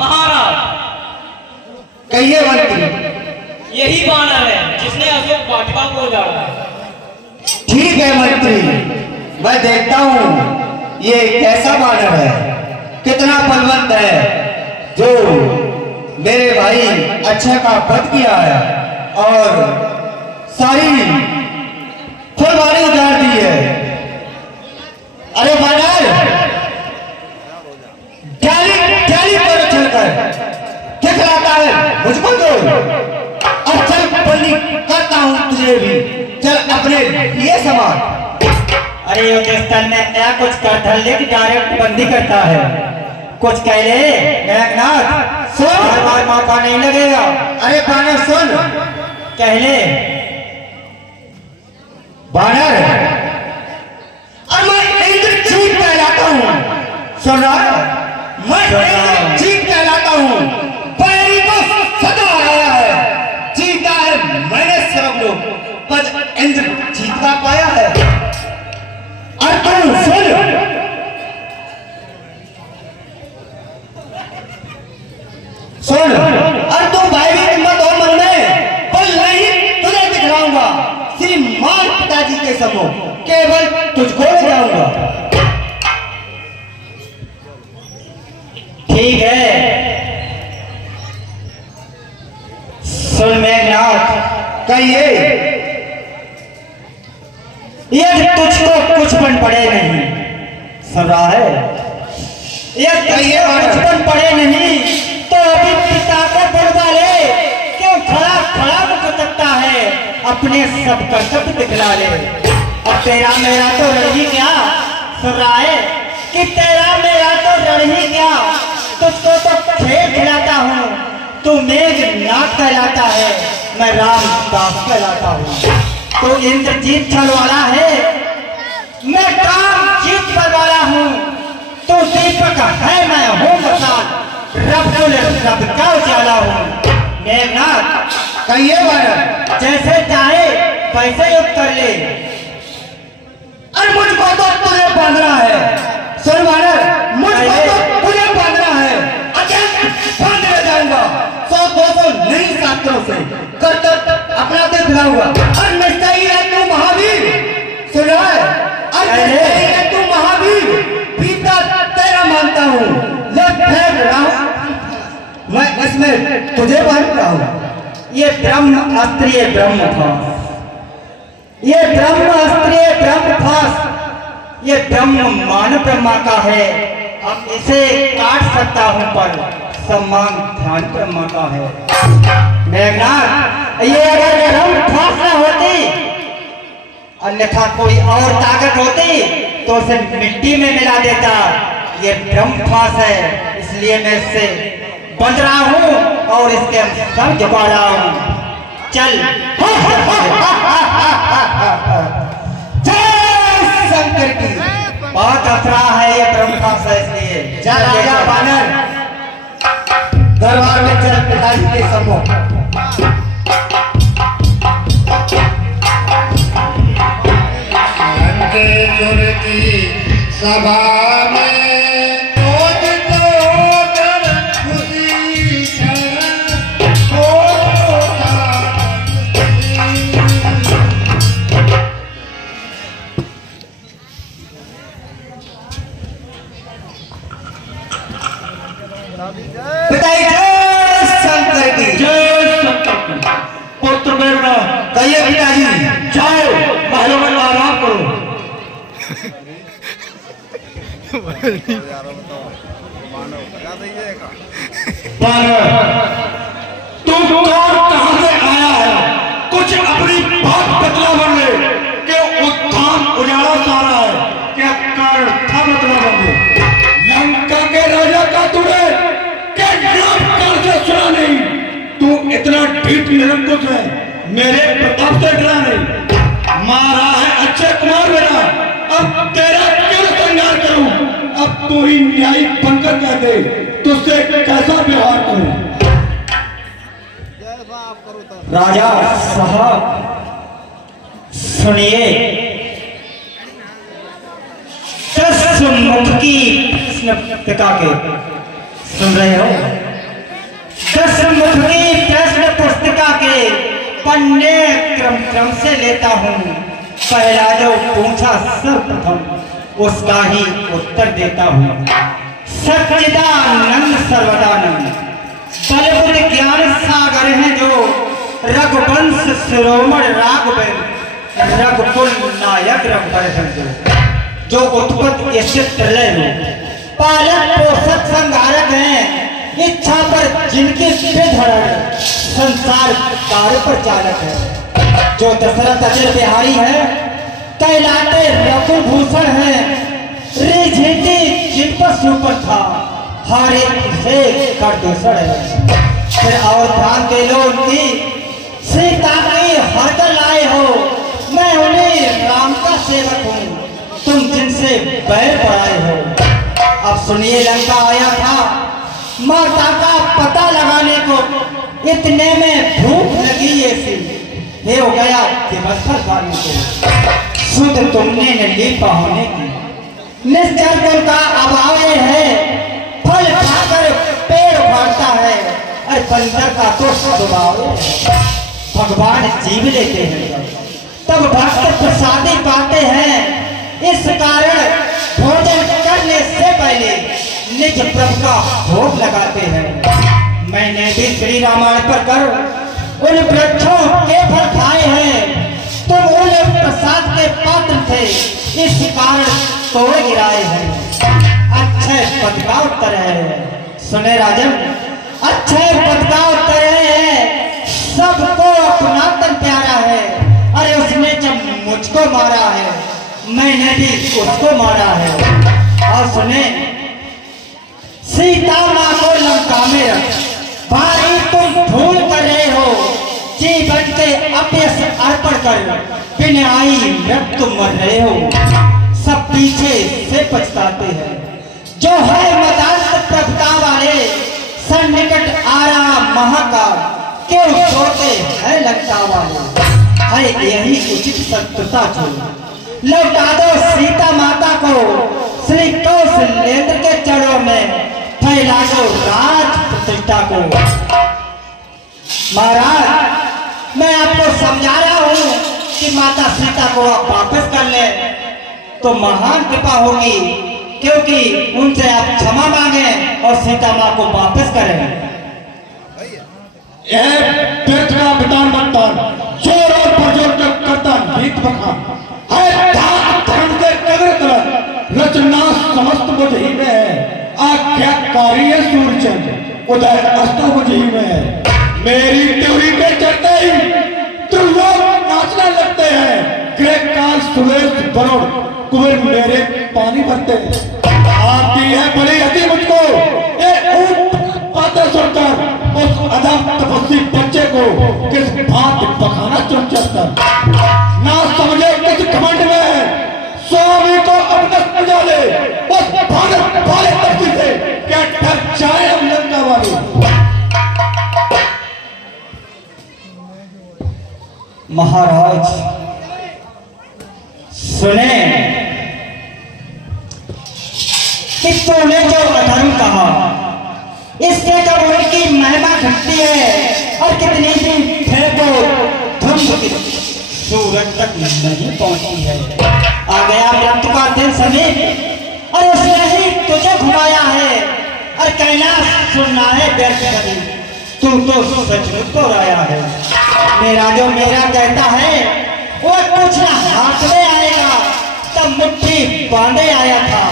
महाराज कहिए मंत्री। यही बानर है जिसने अशोक वाटिका को उजाड़ा है। ठीक है मंत्री, मैं देखता हूँ ये कैसा बानर है, कितना बलवंत है, जो मेरे भाई अच्छे का वध किया है और सारी फुलवारी उजाड़ दी है। अरे बानर, जाली पर चलकर दिखलाता है मुझको तो, और चल बंदी करता हूँ तुझे भी, चल अपने ये समान। अरे युद्धस्थल में क्या कुछ कर धल्ले की डायरेक्ट बंदी करता है, कुछ कह ले मेघनाथ, सुन, बार मौका नहीं लगेगा। अरे बानर सुन, कह ले बानर, और मैं इंद्रजीत कहलाता हूँ, सुन रहा है? मैं इंद्रजीत कहलाता हूँ, पैरी को सदा आया है, जीता है मैंने सब लोग, पर इंद्रजीत का पाया है। और तू सुन, सुन, और तू भयभीत मत हो मन में, पर नहीं तुझे दिखलाऊंगा श्रीमान पिताजी के समूह, केवल तुझको ले जाऊंगा। ठीक है, सुन मेघनाथ, कहिए। यदि तुझको कुछ बन पड़े नहीं, सुन रहा है, यदि तुझको कुछ बन पड़े नहीं तो अभी पिता को बुलवा ले, क्यों खड़ा खड़ा मुझ सकता है, अपने सब कर्तव्य दिखला ले। अब तेरा मेरा तो रण ही क्या, सुन रहा है कि तेरा मेरा तो रण ही क्या, तुझको तो खेल खिलाता हूँ, तू मेघनाथ कहलाता है, मैं रामदास कहलाता हूँ। तो इंद्रजीत छल वाला है, मैं कामजीत पर वाला हूँ, तो दीपक है मैं हूँ मसान, रब का उजाला हूँ। मेघनाथ कहिए बानर। जैसे चाहे वैसे युद्ध कर ले। अरे मुझको तो तुझे बांधना है, सुन बानर, मुझको तो तुझे बांधना है, अकेले बांधने जाऊंगा, 100-200 नई छात्रों से करतब अपना दिखलाऊंगा। और निश्चय है तू महावीर, सुन रहा है? और निश्चय है तू महावीर, पिता तेरा मानता हूँ, लग फेंक रहा हूँ मैं, इसमें तुझे बांधता हूँ। ये ब्रह्म अस्त्रीय ब्रह्म था, ये ब्रह्म अस्त्रीय ब्रह्म था, ये ब्रह्म मान ब्रह्मा का है, अब इसे काट सकता हूँ पर सम्मान ध्यान ब्रह्मा का है। मेघनाथ, ये अगर ब्रह्म फास न होती, अन्यथा कोई और ताकत होती तो उसे मिट्टी में मिला देता, ये ब्रह्म फास है, इसलिए मैं इससे बंध रहा हूँ और इसके सब झुका रहा हूँ। चल जय शंकर की। बहुत असरा है ये ब्रह्मफास है, इसलिए जा राजा बानर, दरबार में चल पिताजी के समूह। की सभा में पिताजी जय शंकर की। पुत्र मेरा कहिए पिताजी। जाओ महलों में आराम करो। तू कहाँ से आया है? कुछ अपनी बात बदला बन ले कि उत्थान उजाला सारा है, क्या कारण था बदला बन ले। लंका के राजा का तुझे क्या नाम कर से सुना नहीं, तू इतना ढीठ निरंकुश है, मेरे प्रताप से डरा नहीं, मारा है अक्षय कुमार मेरा, अब तेरा क्या संहार करूं, अब तू ही न्यायी बनकर कह दे तुझसे कैसा व्यवहार करूं। राजा साहब सुनिए, 10 मुख की कृष्ण पिता के। सुन रहे हो? 10 मुख की प्रश्न पुस्तिका के पन्ने क्रम से लेता हूँ। पहला जो पूछा सर्वप्रथम उसका ही उत्तर देता हूँ। सच्चिदानंद सर्वदानंद बलबुद्ध ज्ञान सागर हैं जो रघुवंश शिरोमण रघुकुल नायक रघुवर जो उत्पत्ति स्थित प्रलय हो पालक पोषक संहारक हैं। इच्छा पर जिनके धड़क संसार कार्य पर चालक है। जो दशरथ अजय बिहारी है कहलाते रघुभूषण है। रिझिति जिन पर सुपर था हर एक से कर दूषण है। फिर और ध्यान दे लो उनकी सीता की हर कर लाए हो। मैं उन्हें राम का सेवक हूँ तुम जिनसे बैर पड़ाए हो। अब सुनिए लंका आया था माता का पता लगाने को। इतने में भूख लगी ऐसी हे हो गया दिवस भर खाने को। शुद्ध तुमने न ली होने की निश्चर गुण का अभाव है। फल खाकर पेड़ उखाड़ता है और बंदर का तो स्वभाव है। भगवान जीव लेते हैं तब भक्त प्रसादी पाते हैं। इस कारण भोजन करने से पहले निज प्रभु का भोग लगाते हैं। मैंने भी श्री रामायण पर कर उन वृक्षों के फल खाए हैं। तुम उन प्रसाद के पात्र थे इस कारण तोड़ गिराए हैं। अक्षय पद का उत्तर है सुने राजन अक्षय पद का उत्तर है। सबको अपना तन प्यारा है। अरे उसने जब मुझको मारा है मैंने भी उसको मारा है। और सुने सीता माँ को लंका में रख भाई तुम भूल कर रहे हो। जीवन के अपयश अर्पण कर बिन आई मृत्यु मर रहे हो। सब पीछे से पछताते हैं जो है मदांत प्रभुता वाले। सन्निकट आ रहा महाकाल क्यों सोते हैं लंका वाले। है यही उचित सत्यता जो लौटा दो सीता माता को। श्री कौशलेंद्र के चरणों में फैला दो राज प्रतिष्ठा को। महाराज मैं आपको समझा रहा हूँ कि माता सीता को आप वापस कर ले तो महान कृपा होगी। क्योंकि उनसे आप क्षमा मांगे और सीता माँ को वापस करें। यह व्यर्थ का विधान बनता जोर और प्रजोर करता नीत बखान है। धर्म के कदर कर रचना समस्त मुझ ही में है। आज्ञाकारी है सूर्यचंद्र उदय अस्त मुझ ही में है। मेरी त्योरी के चलते ही त्रिलोक नाचने लगते हैं। ग्रह काल सुरेश वरुण कुबेर मेरे पानी भरते हैं। आती है बड़ी हंसी मुझको बातें सुनकर उस अधम तपस्वी बच्चे को किस भांति पखाना चुन कर ना समझे किस घमंड में स्वामी को अपना सजा ले। उस भागत वाले तपस्वी से क्या ठग जाए हम लंका वाले। महाराज सुने कि तूने जो अधर्म कहा इससे जब उनकी महिमा घटती है और कितनी भी फेंको धुंध सूरज तक नहीं पहुंचती है। आ गया मृत्यु का दिन समीप और उसने ही तुझे घुमाया है और कैलाश सुनना है व्यर्थ कभी। तू तो सचमुच को राया है। मेरा जो मेरा कहता है वो कुछ ना हाथ में आएगा। तब मुट्ठी बांधे आया था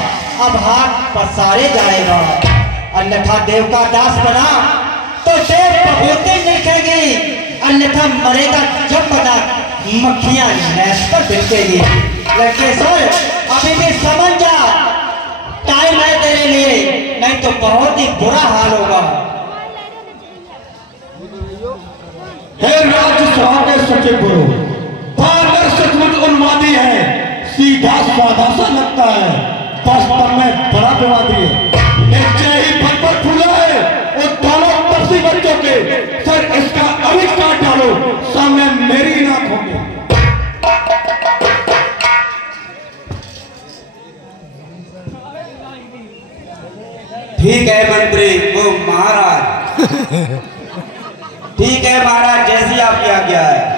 अब हाथ पसारे जाएगा। अन्यथा देव का दास बना तो देव बहुते लिखेगी। अन्यथा मरेगा जब बना मक्खियां नैस पर बिकेगी। लड़के सर अभी भी समझ जा टाइम है तेरे लिए नहीं तो बहुत ही बुरा हाल होगा। हे राज्यसभा के सचिव बानर सचमुच उन्मादी है। सीधा साधा सा लगता है वास्तव में बड़ा विवादी है। निश्चय ही फल पर फूला है उन दोनों तपसी बच्चों के सर इसका अभी काट डालो सामने मेरी नाक होंगे। ठीक है मंत्री वो महाराज। ठीक है महाराज, जैसी आपकी आज्ञा है।